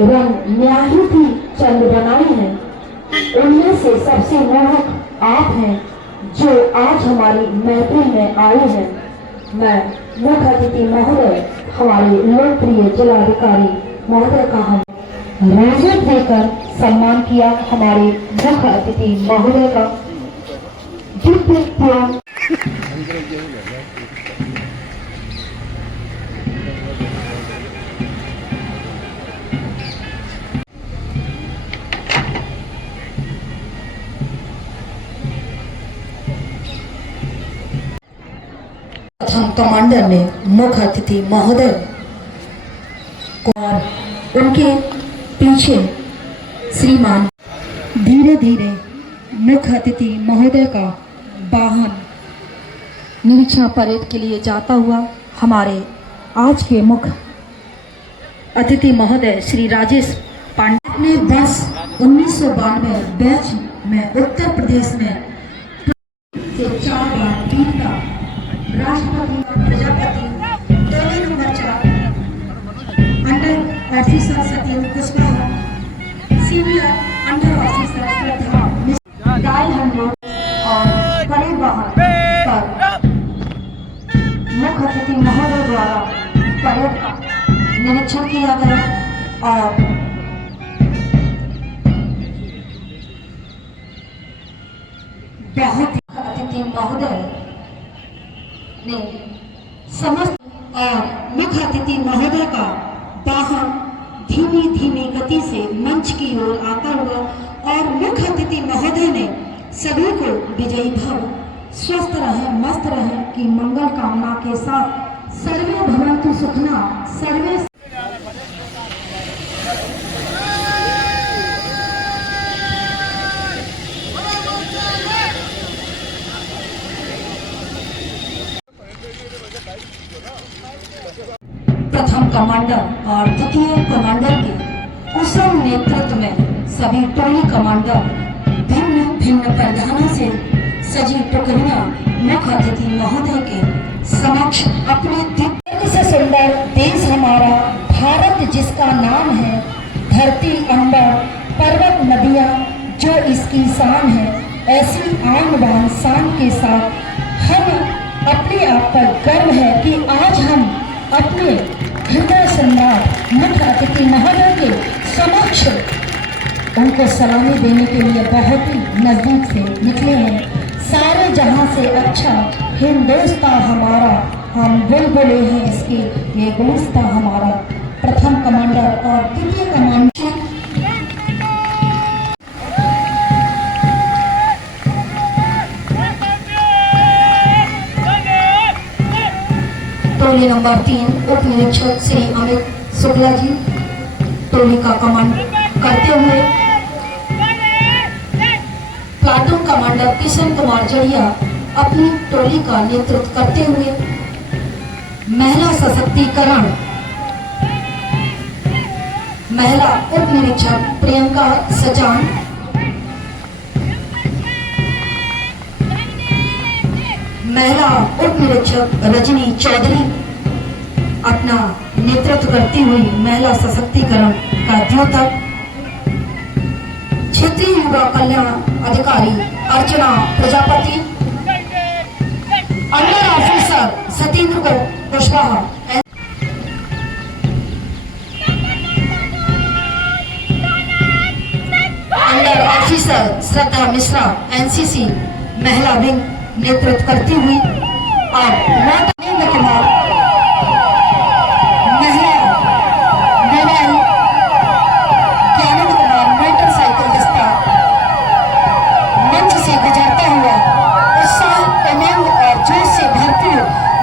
रंग न्याही थी चंद बनाई हैं, उनमें से सबसे मोहक आप हैं जो आज हमारी महफिल में आए हैं। मैं मुख्य अतिथि महोदय हमारे लोकप्रिय जिलाधिकारी महोदय का हम राजद देकर सम्मान किया। हमारे मुख्य अतिथि महोदय का दिव्य प्यार प्रथम कमांडर ने मुख्य अतिथि महोदय और उनके पीछे श्रीमान धीरे धीरे मुख्य अतिथि महोदय का वाहन निरीक्षण परेड के लिए जाता हुआ हमारे आज के मुख्य अतिथि महोदय श्री राजेश पांडे ने वर्ष 1992 बैच में उत्तर प्रदेश में से 4 बार जीता राष्ट्रपति प्रजापति टोली number 4 under officer Satyendra Kushwaha, senior under officer Shraddha dial 100 और परेड वाहन पर मुख्य अतिथि महोदय द्वारा परेड का निरीक्षण किया गया और बहुत अतिथि महोदय ने समस्त और मुख्य अतिथि महोदय का वाहन धीमी धीमी गति से मंच की ओर आता हुआ और मुख्य अतिथि महोदय ने सभी को विजयी भव, स्वस्थ रहे, मस्त रहे की मंगल कामना के साथ सर्वे भवन्तु सुखिनः सर्वे प्रथम कमांडर और द्वितीय कमांडर के कुशल नेतृत्व में सभी टोली कमांडर भिन्न भिन्न परिधानों से सजी टुकड़ियां मुख्य अतिथि महोदय के समक्ष अपने दिव्य से सुंदर देश हमारा भारत जिसका नाम है, धरती अंबर पर्वत नदियां जो इसकी शान है, ऐसी आन बान शान के साथ हम अपने आप पर गर्व है कि आज हम अपने हृदय सम्राट मुख्य अतिथि महोदय के समक्ष उनको सलामी देने के लिए बहुत ही नजदीक से निकले हैं। सारे जहां से अच्छा हिंदुस्तान हमारा, हम बुलबुले हैं इसके, ये गुलिस्तान हमारा। प्रथम कमांडर और द्वितीय कमांडर टोली नंबर 3 उप निरीक्षक श्री अमित शुक्ला जी टोली का कमांड करते हुए, प्लाटून कमांडर किशन कुमार जड़िया अपनी टोली का नेतृत्व करते हुए, महिला सशक्तिकरण महिला उप निरीक्षक प्रियंका सजान, महिला उप निरीक्षक रजनी चौधरी अपना नेतृत्व करती हुई महिला सशक्तिकरण का द्योतक, क्षेत्रीय युवा कल्याण अधिकारी Archana Prajapati, under officer Satyendra Kushwaha, under officer Shraddha Mishra NCC महिला विंग नेतृत्व करती हुई और नरेंद्र कुमार महिला मोबाइल, ज्ञानेंद्र कुमार मोटरसाइकिल दस्ता मंच से गुजरता हुआ उत्साह, उमंग और जोश से भरपूर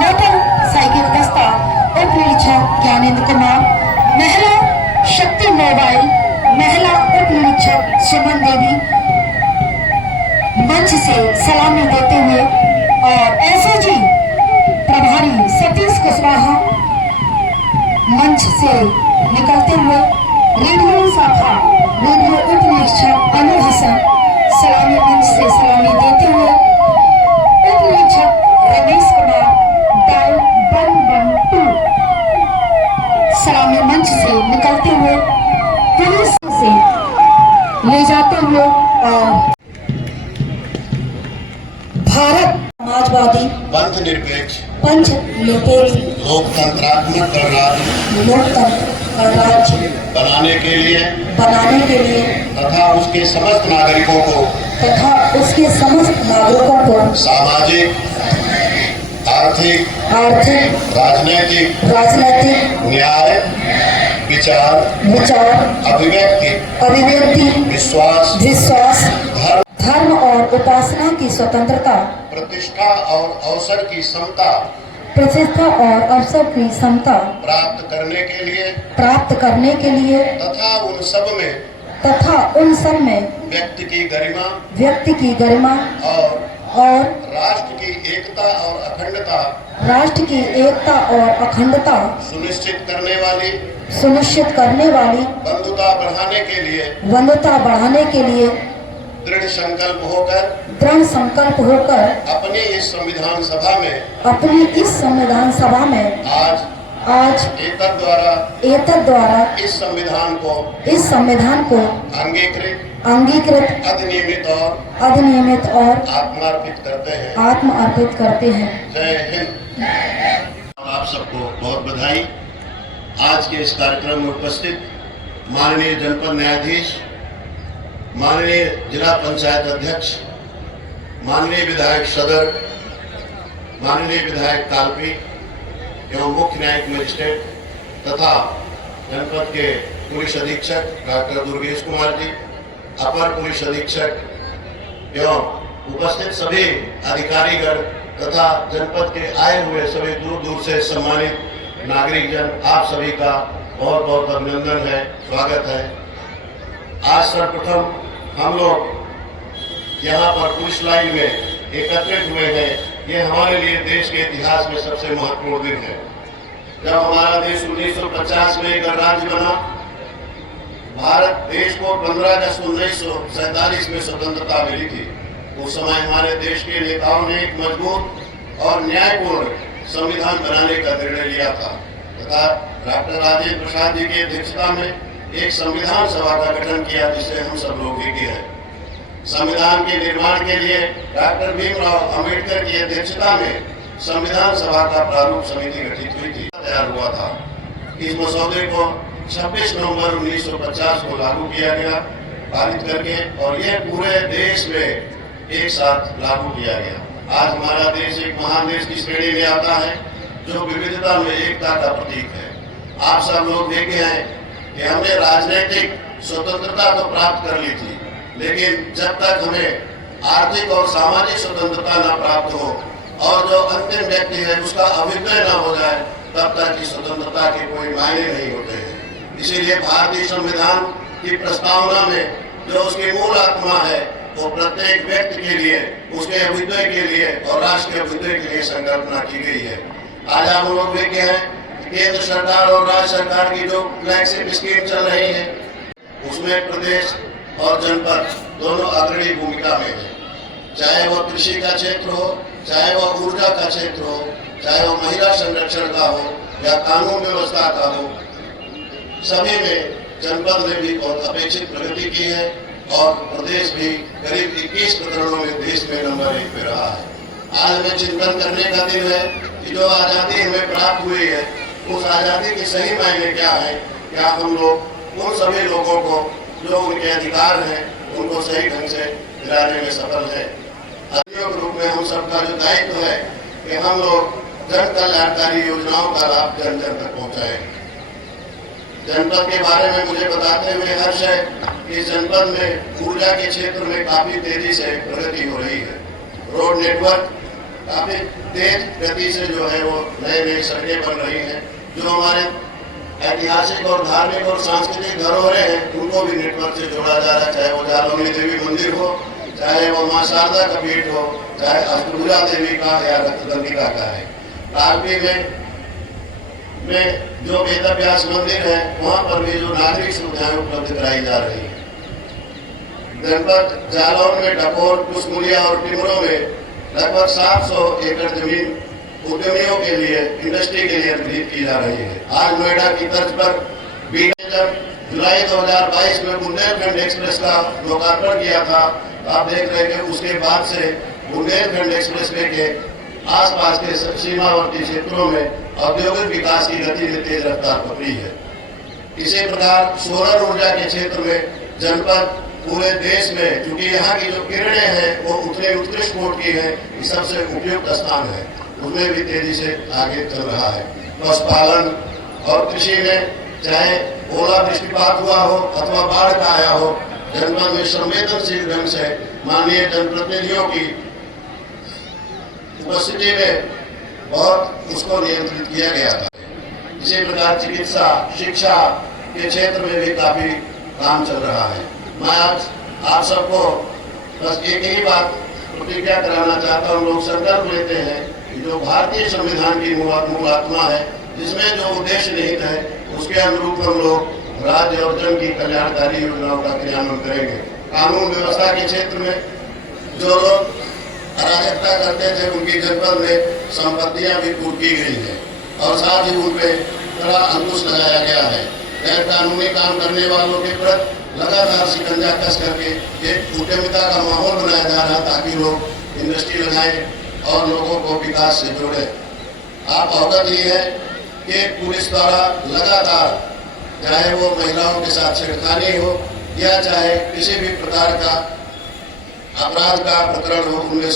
मोटरसाइकिल दस्ता उप निरीक्षक ज्ञानेंद्र कुमार, महिला शक्ति मोबाइल महिला उप निरीक्षक सुमन देवी मंच से सलामी देते हुए और एसओजी प्रभारी सतीश कुशवाहा मंच से निकलते हुए, रेडियो शाखा रेडियो उप निरीक्षक अनु हसन सलामी मंच से सलामी देते हुए, उप निरीक्षक रमेश कुमार डायल 112 सलामी मंच से निकलते हुए ले जाते हुए और भारत समाजवादी पंथ निरपेक्ष लोकतंत्रात्मक गणराज्य बनाने के लिए तथा उसके समस्त नागरिकों को सामाजिक, आर्थिक, राजनीतिक, न्याय, विचार, अभिव्यक्ति, विश्वास, धर्म और उपासना की स्वतंत्रता, प्रतिष्ठा और अवसर की समता प्राप्त करने के लिए तथा उन सब में व्यक्ति की गरिमा और राष्ट्र की एकता और अखंडता सुनिश्चित करने वाली बंधुता बढ़ाने के लिए दृढ़ संकल्प होकर अपनी इस संविधान सभा में आज एतद द्वारा इस संविधान को अंगीकृत अधिनियमित और आत्मार्पित करते हैं। जय हिंद। आप सबको बहुत बधाई। आज के इस कार्यक्रम में उपस्थित माननीय जनपद न्यायाधीश, माननीय जिला पंचायत अध्यक्ष, माननीय विधायक सदर, माननीय विधायक कालपी एवं मुख्य न्यायिक मजिस्ट्रेट तथा जनपद के पुलिस अधीक्षक डॉक्टर दुर्गेश कुमार जी, अपर पुलिस अधीक्षक एवं उपस्थित सभी अधिकारीगण तथा जनपद के आए हुए सभी दूर दूर से सम्मानित नागरिक जन, आप सभी का बहुत बहुत अभिनंदन है, स्वागत है। आज सर्वप्रथम हम लोग यहाँ पर पुलिस लाइन में एकत्रित हुए हैं। ये हमारे लिए देश के इतिहास में सबसे महत्वपूर्ण दिन है। जब हमारा देश 1950 में एक गणराज्य बना, भारत देश को 15 अगस्त 1947 में स्वतंत्रता मिली थी। उस समय हमारे देश के नेताओं ने एक मजबूत और न्यायपूर्ण संविधान बनाने का निर्णय लिया था तथा डॉक्टर राजेंद्र प्रसाद जी की अध्यक्षता में एक संविधान सभा का गठन किया, जिसे हम सब लोग भी हैं। संविधान के निर्माण के लिए डॉक्टर भीमराव अंबेडकर की अध्यक्षता में संविधान सभा का प्रारूप समिति गठित हुई थी, तैयार हुआ था। इस मसौदे को 26 नवंबर 1950 को लागू किया गया, पारित करके, और यह पूरे देश में एक साथ लागू किया गया। आज हमारा देश एक महान देश की श्रेणी में आता है, जो विविधता में एकता का प्रतीक है। आप सब लोग देखे हैं कि हमने राजनीतिक स्वतंत्रता तो प्राप्त कर ली थी, लेकिन जब तक हमें आर्थिक और सामाजिक स्वतंत्रता न प्राप्त हो और जो अंतिम व्यक्ति है उसका अभ्युदय न हो जाए, तब तक की स्वतंत्रता के कोई मायने नहीं होते हैं। इसीलिए भारतीय संविधान की प्रस्तावना में जो उसकी मूल आत्मा है, वो प्रत्येक व्यक्ति के लिए, उसके अभ्युदय के लिए और राष्ट्र के अभ्युदय के लिए संकल्पना की गई है। आज आप लोग देखे हैं केंद्र सरकार और राज्य सरकार की जो फ्लैगशिप स्कीम चल रही है, उसमें प्रदेश और जनपद दोनों अग्रणी भूमिका में है। चाहे वो कृषि का क्षेत्र हो, चाहे वो ऊर्जा का क्षेत्र हो, चाहे वो महिला संरक्षण का हो या कानून व्यवस्था का हो, सभी में जनपद ने भी बहुत अपेक्षित प्रगति की है और प्रदेश भी करीब 21 प्रकरणों में देश में नंबर 1 पे रहा है। आज हमें चिंतन करने का दिन है कि जो आज़ादी हमें प्राप्त हुई है, उस आज़ादी के सही मायने क्या है। क्या हम लोग उन सभी लोगों को जो उनके अधिकार हैं उनको सही ढंग से दिलाने में सफल है। अधिकारियों के रूप में हम सबका जो दायित्व है कि हम लोग जन कल्याणकारी योजनाओं का लाभ जन जन तक पहुँचाएं। जनपद के बारे में मुझे बताते हुए हर्ष है कि जनपद में ऊर्जा के क्षेत्र में काफी तेजी से प्रगति हो रही है। रोड नेटवर्क काफी तेज गति से जो है वो नई सड़कें बन रही हैं। जो हमारे ऐतिहासिक और धार्मिक और सांस्कृतिक धरोहरें हैं, उनको भी नेटवर्क से जोड़ा जा रहा है। चाहे वो जालौनी देवी मंदिर हो, चाहे वो माँ शारदा का पीठ हो, चाहे अष्टभुजा देवी का या रक्तदंडिका का है। कालपी में जो वेदव्यास मंदिर है, वहाँ पर भी जो नागरिक सुविधाएं उपलब्ध कराई जा रही है। जनपद जालौन में डकोर, कुसमुलिया और टिमरों में लगभग 700 एकड़ जमीन उद्यमियों के लिए, इंडस्ट्री के लिए खरीद की जा रही है। आज नोएडा की तर्ज पर बीकानेर जुलाई 2022 में बुंदेलखंड एक्सप्रेस का लोकार्पण किया था। आप देख रहे हैं कि उसके बाद से बुंदेलखंड एक्सप्रेसवे के आसपास के सीमावर्ती क्षेत्रों में औद्योगिक विकास की गति में तेज रफ्तार पकड़ी है। इसी प्रकार सोलर ऊर्जा के क्षेत्र में जनपद पूरे देश में, क्योंकि यहाँ की जो किरणें हैं वो उतने उत्कृष्ट कोट की हैं, सबसे उपयुक्त स्थान है, उसमें भी तेजी से आगे चल रहा है। पशुपालन और कृषि में चाहे ओला वृष्टिपात हुआ हो अथवा बाढ़ का आया हो, जनपद में संवेदनशील ढंग से माननीय जनप्रतिनिधियों की उपस्थिति में बहुत उसको नियंत्रित किया गया था। इसी प्रकार चिकित्सा शिक्षा के क्षेत्र में भी काफी काम चल रहा है। मैं आज आप सबको बस एक ही बात प्रतिज्ञा कराना चाहता हूँ। लोग संकल्प लेते हैं कि जो भारतीय संविधान की मूल आत्मा है, जिसमें जो उद्देश्य निहित है, उसके अनुरूप हम लोग राज्य और जन की कल्याणकारी योजनाओं का क्रियान्वयन करेंगे। कानून व्यवस्था के क्षेत्र में जो लोग अराजकता करते थे, उनकी जनपद में संपत्तियां भी कुर्क की गई है और साथ ही उन पे कड़ा अंकुश लगाया गया है। गैर कानूनी काम करने वालों के प्रति लगातार शिकंजा कस करके एक उद्यमिता का माहौल बनाया जा रहा, ताकि लोग इंडस्ट्री लगाएं और लोगों को विकास से जोड़ें। आप अवगत ही है कि पुलिस द्वारा लगातार, चाहे वो महिलाओं के साथ छेड़खानी हो या चाहे किसी भी प्रकार का अपराध का प्रकरण हो, उनमें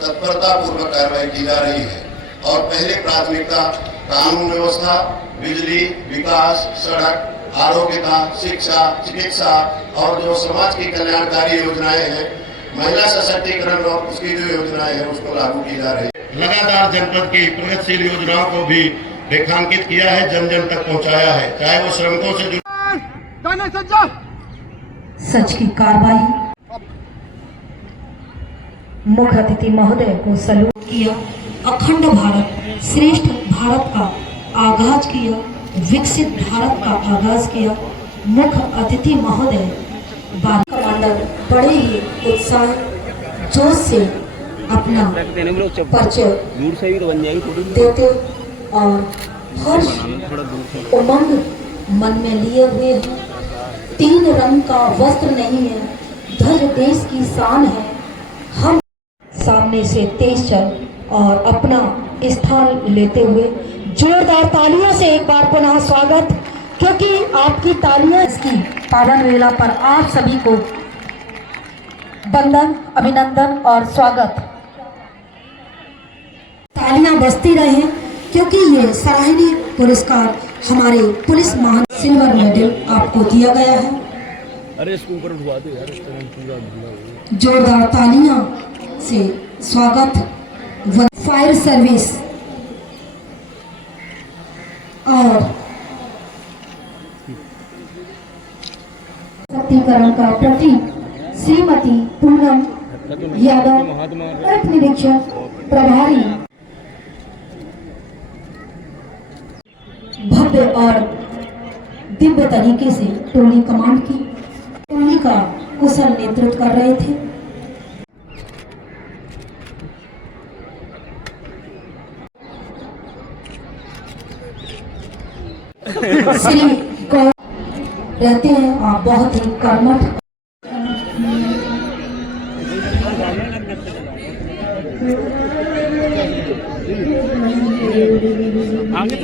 तत्परता पूर्वक कार्रवाई की जा रही है। और पहली प्राथमिकता कानून व्यवस्था, बिजली, विकास, सड़क, आरोग्यता, शिक्षा, चिकित्सा और जो समाज की कल्याणकारी योजनाएं हैं, महिला सशक्तिकरण और उसकी जो योजनाएं हैं, उसको लागू की जा रही है। लगातार जनपद की प्रगतिशील योजनाओं को भी रेखांकित किया है, जन जन तक पहुंचाया है, चाहे वो श्रमिकों से सच की कार्रवाई। मुख्य अतिथि महोदय को सैल्यूट किया। अखंड भारत श्रेष्ठ भारत का आगाज किया, विकसित भारत का आगाज किया। मुख्य अतिथि महोदय कमांडर बड़े ही उत्साह जोश से अपना परिचय देते और हर्ष उमंग मन में लिए हुए हैं। 3 रंग का वस्त्र नहीं है, ध्वज देश की शान है। हम सामने से तेज चल और अपना स्थान लेते हुए जोरदार तालियों से एक बार पुनः स्वागत, क्योंकि आपकी तालियां इसकी पावन वेला पर आप सभी को वंदन, अभिनंदन और स्वागत। तालियां बजती रहे, क्योंकि ये सराहनीय पुरस्कार हमारे पुलिस महान सिल्वर मेडल आपको दिया गया है। अरे इसको ऊपर उठवा दो यार, पूरा जोरदार तालियां से स्वागत। फायर सर्विस और सशक्तिकरण का प्रतीक श्रीमती पूनम यादव, अर्थ निरीक्षक प्रभारी। भव्य और दिव्य तरीके से टोली कमांड की टोली का कुशल नेतृत्व कर रहे थे। श्री गौर रहते हैं आप बहुत ही कर्मठ। आगे